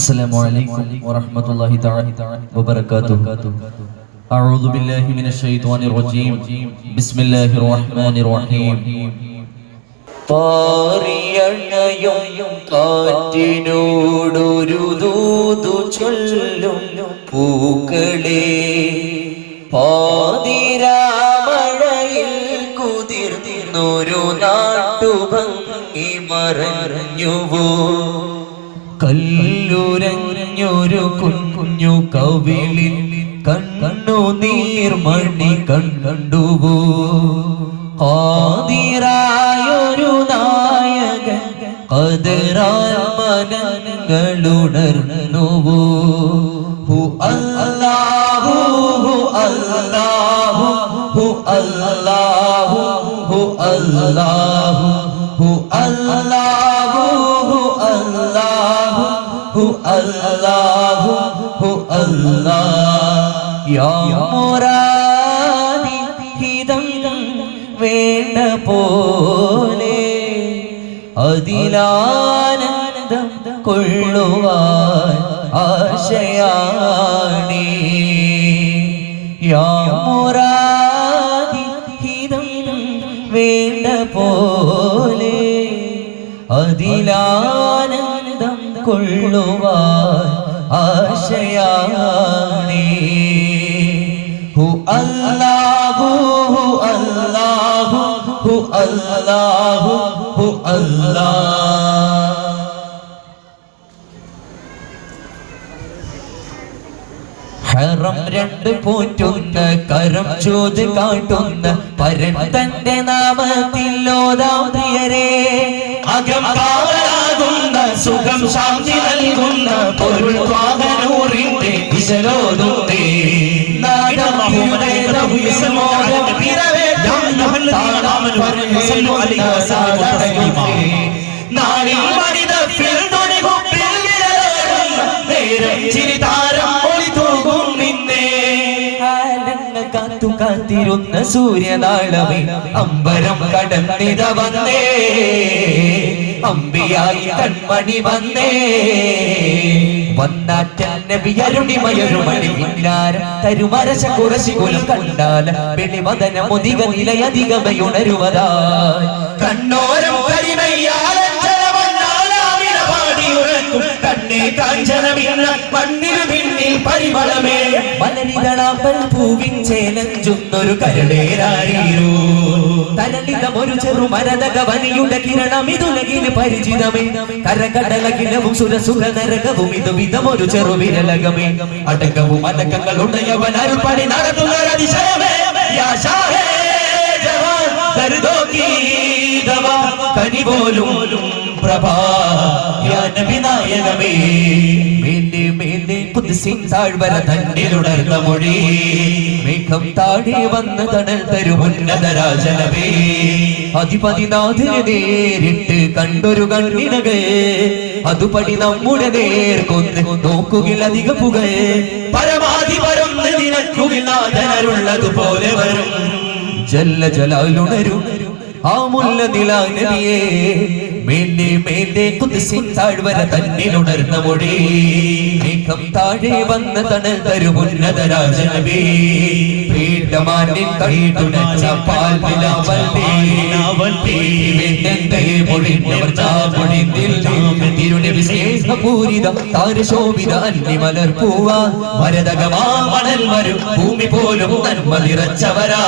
السلام عليكم ورحمة الله تعالى وبركاته. أعوذ بالله من الشيطان الرجيم. بسم الله الرحمن الرحيم. പാറിയണയും കാറ്റിനോടൊരു ദൂതു ചൊല്ലും പൂക്കളെ, പാതിരാമഴയിൽ കുതിർന്നൊരു നാട്ടുഭംഗി മറഞ്ഞുവോ, കല്ലുരഞ്ഞൊരു കുഞ്ഞു കവിളിൽ കണ്ണു നീർമണി കണ്ടുവോ, ഖാദിറായൊരു നായകൻ ഖദറാൽ മനങ്ങളുണർന്നുവോ. ഹു അല്ലാഹു ഹു അല്ലാഹു ഹു അല്ലാഹു ഹു അല്ലാഹു ഹു അല്ലാഹു ഹു അല്ലാഹു ഹു അല്ലാഹു ഹു അല്ലാഹ്. യാ മുറാദി ഹിദം വേണ്ട പോലെ അതിലാനന്ദം കൊള്ളുവാൻ ആശയാണി. യാ മുറാദി ഹിദം വേണ്ട പോലെ അതിലാനന്ദം കൊള്ളുവാൻ ആശയാണി. ഹു അല്ലാഹു ഹു അല്ലാഹു ഹു അല്ലാഹു ഹു അല്ലാഹ്. ഹറം രണ്ട് പോറ്റുന്ന കരം ചോദ് കാട്ടുന്ന പരൻ തന്റെ നാമത്തിൽ ഓതാം പ്രിയരേ, അകം കാവലാകുന്ന സുഖം ശാന്തി നൽകുന്ന പൊരുൾ വാഹനൂറിന്റെ ദിശലോതുന്നേ. നാളിൽ മനിത കാത്തിരുന്ന സൂര്യനാളമേ അമ്പരം കടന്നിത വന്നേ, അമ്പിയായി കൺമണി വന്നേ. വന്നാറ്റരുണിമയൊരുമണി പിന്നാരം തരുമരശ കുറശികുലം കണ്ടാല വെളിവദന മുതിക നിലയധികമയുണരുവതായി കണ്ണോരം പരിമളമേ മലരിതളാമ്പൽ പൂവിൻ ചേലഞ്ചുന്നൊരു കരടേരാരീരോ, തരളിതമൊരു ചെറു മരതക വനിയുടെ കിരണം ഇതുലകിന് പരിചിതമേ. കരകടലകിലവും സുരസുഖ നരകവും ഇതു വിധമൊരു ചെറു വിരലകമേ. അടക്കവും അടക്കങ്ങൾ ഉടയവൻ അരുൾപ്പണി നടത്തുന്നൊരതിശയമേ. കനിപോലും പ്രഭാ വിനായകമേ. മേലെ മേലെ കുതിസിൻ താഴ്വര തന്നിലുണർന്ന മൊഴി, മേഘം താഴെ വന്ന് തണൽ തരുമുന്നതരാജനമേ. അധിപതിനാഥനെ നേരിട്ട് കണ്ടൊരു കണ്ണിനകെ, അതുപടി നമ്മുടെ നേർക്കൊന്ന് നോക്കുകിൽ അധിക പുക. പരമാധിപരം നിനക്കുള്ളതുപോലെ വരും ജല്ല ജലാലുണരും ആ മുല്ല നിലാ നബിയേ. മേലെ മേലെ കുതിസിൻ താഴ്വര തന്നിലുണർന്ന മൊഴി, മേഘം താഴെ വന്ന് തണൽ തരുമുന്നതരാജനബേ. പീഠമാനിൻ കൈതുണച്ച പാൽ നിലാവൽതേ, മൊഴിഞ്ഞവർ ചാമൊഴിന്തിൽ തിരുടെ വിശേഷപൂരിത താരശോഭിത അന്യമലർ പൂവാ. മരതകമാ മണൽ വരും ഭൂമി പോലും നന്മ നിറച്ചവരാ.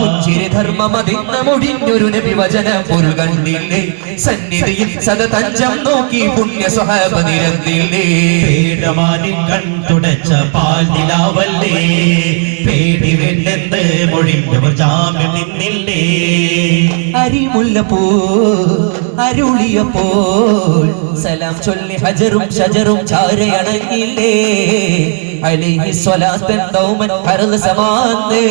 പുഞ്ചിരി ധർമ്മമതിന്ന മൊഴിഞ്ഞൊരു നബി വചന പൊരുൾ കണ്ടില്ലേ, സന്നിധിയിൽ സദതഞ്ചം നോക്കി പുണ്യ സ്വഹാബ നിരന്തില്ലേ. പേടമാനിൻ കൺതുടച്ച പാൽ നിലാവല്ലേ, പേടി വേണ്ടെന്ന് മൊഴിഞ്ഞവർ ജാമ്യം നിന്നില്ലേ. അരിമുല്ലപ്പൂ അരുളിയപ്പോൾ സലാം ചൊല്ലി ഹജറും ഷജറും ചാരയണങ്ങില്ലേ. അലൈഹി സ്വലാത്തൻ ദൗമൻ ഹർദ് സമാന്തേ.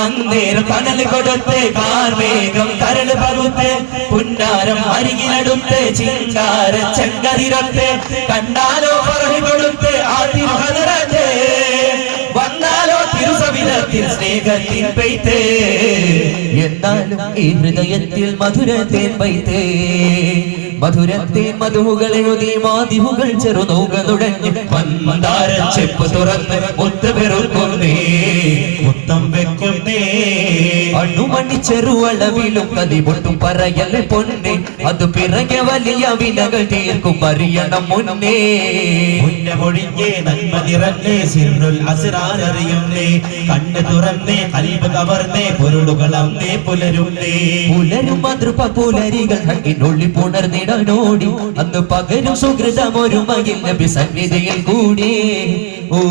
അന്നേരം തണൽ കൊടുത്ത് കാർമേഘം കരൾ പകുത്ത്, പുന്നാരം അരികിലടുത്ത് ചിങ്കാര ചെങ്കതിരത്ത്, കണ്ടാലോ പറവി കൊടുത്ത് ആ തിരുഹദറത്ത്, വന്നാലോ തിരുസവിധത്തിൽ സ്നേഹത്തിൻ പെയ്ത്ത്. എന്നാലും ഈ ഹൃദയത്തിൽ മധുരത്തേൻ വൈത്തേ മധുരത്തേൻ മധുഹുകൾ എഴുതി മാതിഹുകൾ ചെറുനൗക നുടഞ്ഞ് മന്ദാര ചെപ്പ് തുറന്ന് മുത്ത് പെറുക്കുന്നേ മുത്തം വെക്കുന്നേ അണുമണി ചെറുവളവിലും കതിപൊട്ടും പറയല് പൊന്നെ അത് പിറകെ വലിയ വിലകൾ തീർക്കും അറിയണം മുന്നേ മുന്ന മൊഴിഞ്ഞേ നന്മ നിറഞ്ഞേ സിറുൽ അസ്റാർ അറിയുന്നേ കണ്ണ് തുറന്നേ കൽബ് കവർന്നേ പൊരുളുകൾ അന്നേ പുലരുന്നേ പുലരും മാതൃപ പുലരികൾ ഹക്കിനുള്ളിൽ പുണർന്നിടനോടി അന്ന് പകരും സുഹൃതം ഒരു മകിൽ നബി സന്നിധിയിൽ കൂടി ഓ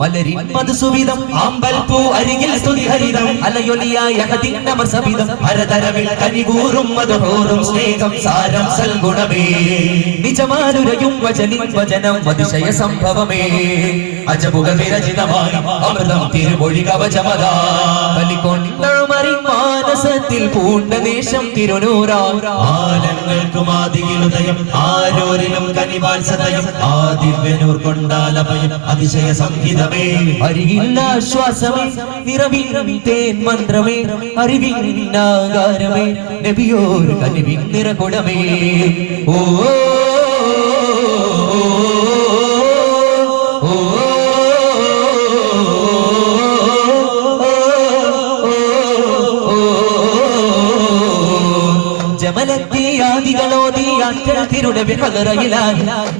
മലരിൻ മധുസുവിധം അമ്പൽപ്പൂ അരികിൽ സ്തുതി ഹരിതം അലയൊലിയായ ഹദിന്നമർ സവിധം ഹരതരവിൽ കനികൂറും മധുഹൂറും സ്നേഹം സാരം സൽഗുണമേ നിജമാനുരയും വചനിൻ വചനം അതിശയ സംഭവമേ അജബുകൾ വിരചിതമായി അമൃതം തിരുമൊഴി കവചമതാ കലിക്കൊണ്ടഴുമറി മാനസത്തിൽ പൂണ്ട ദേശം തിരുനൂറാ ആലങ്ങൾക്കും ആദിയിലുദയം ആരോരിലും കനിവാത്സതയും ആദിവ്യനൂർ കൊണ്ടാലഭയം അതിശയ സംഹിതമേ അരിയില്ലാശ്വാസമേ നിറവിൻ തേൻ മന്ത്രമേ അറിവിന്നാകാരമേ നബിയോർ കനിവിൻ നിറകുടമേ ഓ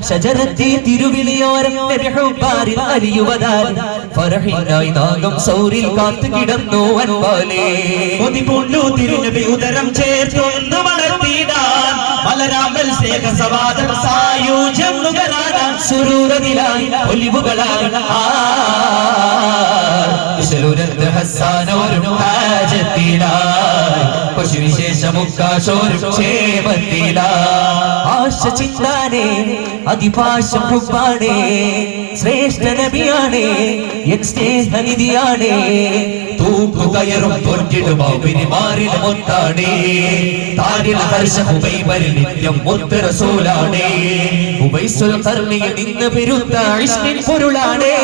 ഷജറത്തി തിരുവിളിയോരം ഫറഹിനായി നാഗം സൗരിൽ കാത്തു കിടന്നു അൻപാലേ കൊതിപൂണ്ടു തിരുനബി ഉദരം ചേർത്തൊന്നു വളർത്തിടാൻ മലരാമൽ സ്നേഹ സവാദം സായൂജ്യം നുകരാൻ സുരൂരതിലായി ഒലിവുകളായി ഹസ്സാനോരും ഹാജത്തിലായി വിശേഷമുക്കാശോരും ക്ഷേമത്തിലായി ആശ ചിന്താനേ അതിപാശം ഹുബ്ബാണേ ശ്രേഷ്ഠ നബിയാണേ എൻ സ്നേഹനിധിയാണേ തൂക്കുകയറും പൊൻകിടുമാവിന് മാറിൽ മൊത്താണേ താരിൽ ഹർഷ ഹുബൈബരിൽ നിത്യം മുത്ത് റസൂലാണേ ഉബൈസുൽ ഖർണിയിൽ നിന്ന് പെരുത്ത ഇഷ്കിൻ പൊരുളാണേ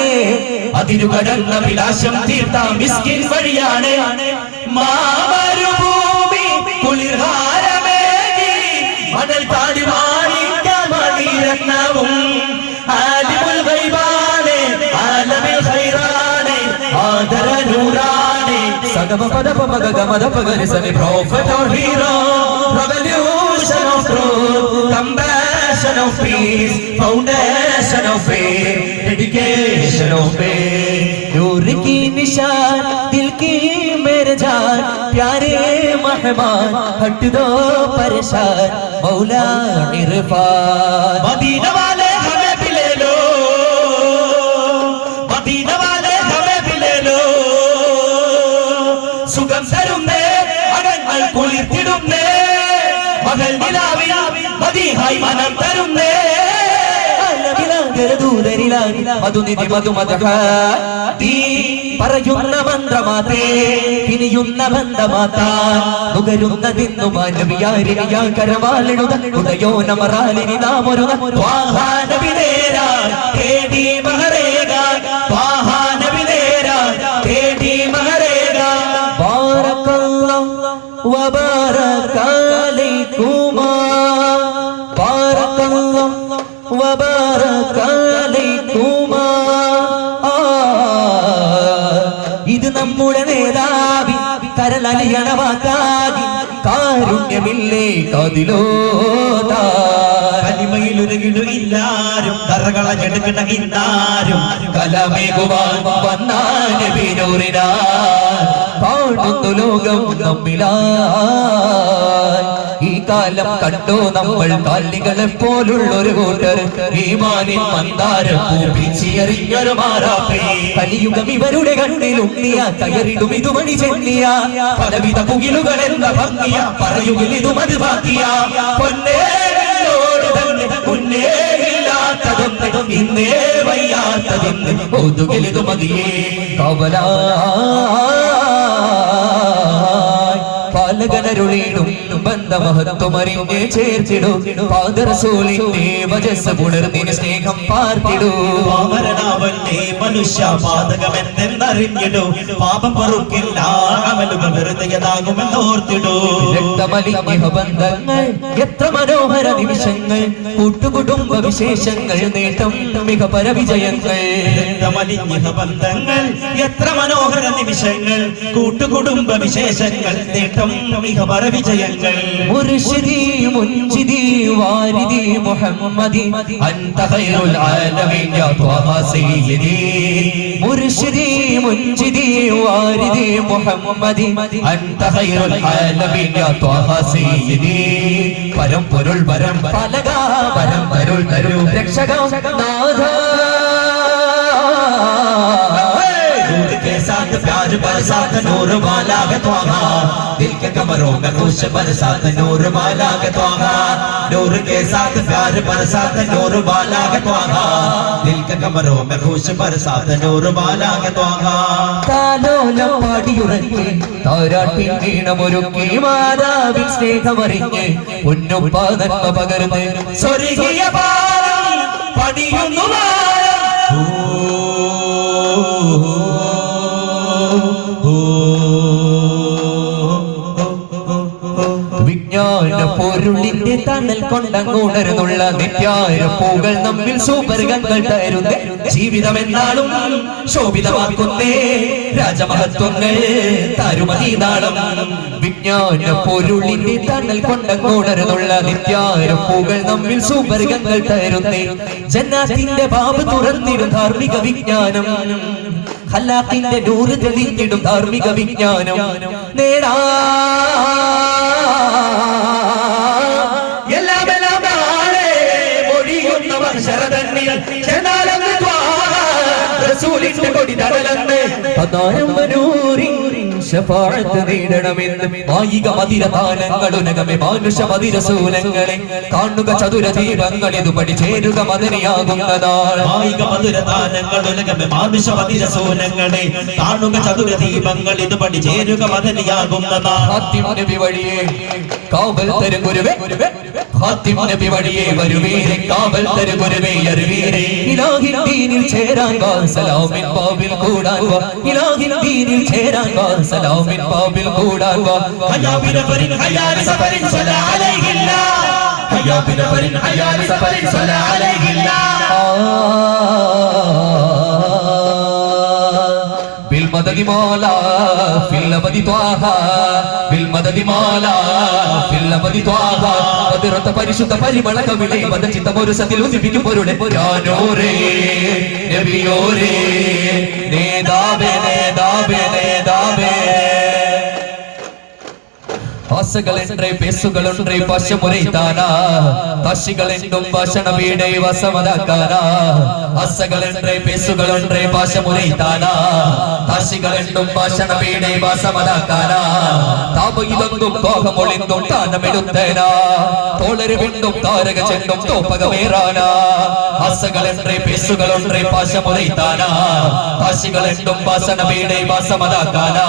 അതിരു കടന്ന വിലാസം തീർത്ത മിസ്കിൻ വഴിയാണേ മാമരുഭൂമി കുളിർഹാരമേകി മണൽ താടി മാണിക്യമണിരത്നവും ആലിമുൽ ഗൈബാനെ ആലമിൽ ഖൈറാനെ ആദരനൂറാനെ സഗമ പദപ മഗ മദ പഗരി സനി prophet or hero revolution of truth compassion of peace foundation of faith dedication of faith नूर की निशान दिल की मेरे जान प्यारे मेहमान हट दो परेशान मौला इरफान मदीना वाले हमें भी ले लो मदीना वाले हमें भी ले लो സുഖം തരുന്നേ അകങ്ങൾ കുളിർത്തിടുന്നേ മകൾ നിലാവിൽ മദീഹായി മനം തരുന്നേ മധുനിധി മധുമധീ പറയുന്ന മന്ത്രമാതേ ഇനിയുന്ന ബന്ധമാതാ നുകരുന്ന നിന്നു മാനവിയാരിയാ കരവാലിടുക ഉദയോ നമറാലിനി നാമൊരു വാഹാനവിനേരാ തേടി മഹരേഗ വാഹാനവിനേരാ തേടി മഹരേഗ ബാറകല്ലാഹു വബാറക അലൈകുമാ ബാറകല്ലാഹു വബാറക അലൈകുമാ ഇത് നമ്മുടെ നേതാവി കരലലിയണവാക്കാകി കാരുണ്യമില്ലേ കാതിലോതാ കലിമയിലൊരുകിടും കറകളഞ്ഞെടുക്കണ ഇന്നാരും കലമേകുവാൻ വന്നാൻ നബിനൂറിനാ കാണുന്നു ലോകം നമ്മിലായി ഈ കാലം കണ്ടു നമ്മൾ കാലികളെ പോലുള്ളൊരു കൂട്ടർ ഈമാനിൻ മന്ദാരം പൂപ്പിച്ചിയറിഞ്ഞൊരു മാറാപ്പേ കലിയുഗം ഇവരുടെ കണ്ണിലുണ്ണിയ കയറിടും ഇതുമണി ചെന്നിയ പലവിധ പുകിലുകൾ എന്ന ഭംഗിയ പറയുകിൽ ഇതുമത് ബാക്കിയ പൊന്നേ മുന്നേ ഇല്ലാത്തതും ഇന്നേ വയ്യാത്തതിന്ന് ഒതുകിലിതു മതിയേ കവലാ പാലകനരുളിടും ബന്ധ മഹത്വമറിഞ്ഞ് ചേർത്തിടൂ പാദറസൂലിന്റെ വജസ് പുണർന്നിന് സ്നേഹം പാർത്തിടൂ പാമരനാവല്ലേ മനുഷ്യ പാതകമെന്തെന്നറിഞ്ഞിടൂ പാപം പൊറുക്കില്ല അമലുകൾ വെറുതെയതാകുമെന്നോർത്തിടൂ രക്തമലിഞ്ഞ ബന്ധങ്ങൾ എത്ര മനോഹര നിമിഷങ്ങൾ കൂട്ടുകുടുംബ വിശേഷങ്ങൾ നേട്ടം മിക പരവിജയങ്ങൾ രക്തമലിഞ്ഞ ബന്ധങ്ങൾ എത്ര മനോഹര നിമിഷങ്ങൾ കൂട്ടുകുടുംബ വിശേഷങ്ങൾ നേട്ടം മിക പരവിജയങ്ങൾ മുർഷിദി മുൻജിദി വാരിദി മുഹമ്മദി അൻത ഖൈറുൽ ആലമീൻ യാ ത്വഹ സയ്യിദി മുർഷിദി മുൻജിദി വാരിദി മുഹമ്മദി അൻത ഖൈറുൽ ആലമീൻ യാ ത്വഹ സയ്യിദി പരമ്പൊരുൾ വരം പലക പരമ്പരുൾ തരൂ രക്ഷക നാഥ प्यार बरसात नूर वाला है त्वाहा दिल के कमरों में खुश बरसात नूर वाला है त्वाहा नूर के साथ प्यार बरसात नूर वाला है त्वाहा दिल के कमरों में खुश बरसात नूर वाला है त्वाहा താലോലം പാടിയുറങ്ങി താരാട്ടിൻ ഈണമൊരുക്കി മാതാവിൻ സ്നേഹമറിഞ്ഞ് പൊന്നുപ്പ നന്മ പകർന്ന് സ്വർഗീയ പാലം പണിയുന്നു വിജ്ഞാന പൊരുളിന്റെ തണൽ കൊണ്ടങ്ങുണരുന്നുള്ള നിത്യായ പൂകൾ നമ്മിൽ സൂപർഗങ്ങൾ തരുന്നേ ജീവിതം എന്നാളും ശോഭിതമാക്കുന്നേ രാജമഹത്വങ്ങൾ തരുമതി നാളം വിജ്ഞാന പൊരുളിന്റെ തണൽ കൊണ്ടങ്ങുണരുന്നുള്ള നിത്യായ പൂകൾ നമ്മിൽ സൂപർഗങ്ങൾ തരുന്നേ ജന്നാത്തിന്റെ ബാബ് തുറന്നിടും ധാർമ്മിക വിജ്ഞാനം ഖലാഖിന്റെ നൂറ് തെളിഞ്ഞിടും ധാർമ്മിക വിജ്ഞാനം നേടാ റസൂലിന്റെ കൊടി തടലന്ന് ശഫാഅത്ത് നേടണമെന്ന് മായിക മതിരദാനങ്ങളുനകമേ മാനുഷ മതിരസൂലങ്ങളെ കാണുക ചതുര ദീപങ്ങൾ ഇത് പഠിച്ചേരുക മദനിയാകുന്ന നാൾ മായിക മധുരദാനങ്ങളുനകമേ മാനുഷ മതിരസൂലങ്ങളെ കാണുക ചതുര ദീപങ്ങൾ ഇത് പഠിച്ചേരുക മദനിയാകുന്ന നാൾ ഖാത്തിം നബി വഴിയേ കാവൽ തരും ഗുരുവേ ഖാത്തിം നബി വഴിയേ വരുവീരെ കാവൽ തരും ഗുരുവേ അറിവീരെ ഇലാഹിൻ ദീനിൽ ചേരാൻ വാ സലാമിൻ ബാബിൽ കൂടാൻ വാ ഇലാഹിൻ ദീനിൽ ചേരാൻ വാ സലാമിൻ ബാബിൽ കൂടാൻ വാ ഹയാ ബിനഫരിൻ ഹയാ സഫരിൻ സ്വലാ അലൈഹില്ല ഹയാ ബിനഫരിൻ ഹയാ സഫരിൻ സ്വലാ അലൈഹില്ല بالمدد مولا في الأبد طه بالمدد مولا في الأبد طه പതിരൊത്ത പരിശുദ്ധ പരിമളകവിളെ മദചിത്തമൊരു സതിലുദിപ്പിക്കും പൊരുളെ യാനൂരേ നബിയോരേ നേതാവേ നേതാവേ നേതാവേ ആസകളെன்றே പേസുകളൊன்றേ പശമുരൈതാനാ താശികളെണ്ടും ഭാഷണവീടേ വസമദാക്കാനാ ആസകളെன்றേ പേസുകളൊன்றേ പശമുരൈതാനാ താശികളെണ്ടും ഭാഷണവീടേ വസമദാക്കാനാ താപയിതൊന്നും തോഹമൊളിന്തും താനമെടുത്തേനാ തോളര് വിണ്ടും താരക ചെണ്ടും തോപ്പകമേറാനാ ആസകളെன்றേ പേസുകളൊன்றേ പശമുരൈതാനാ താശികളെണ്ടും ഭാഷണവീടേ വസമദാക്കാനാ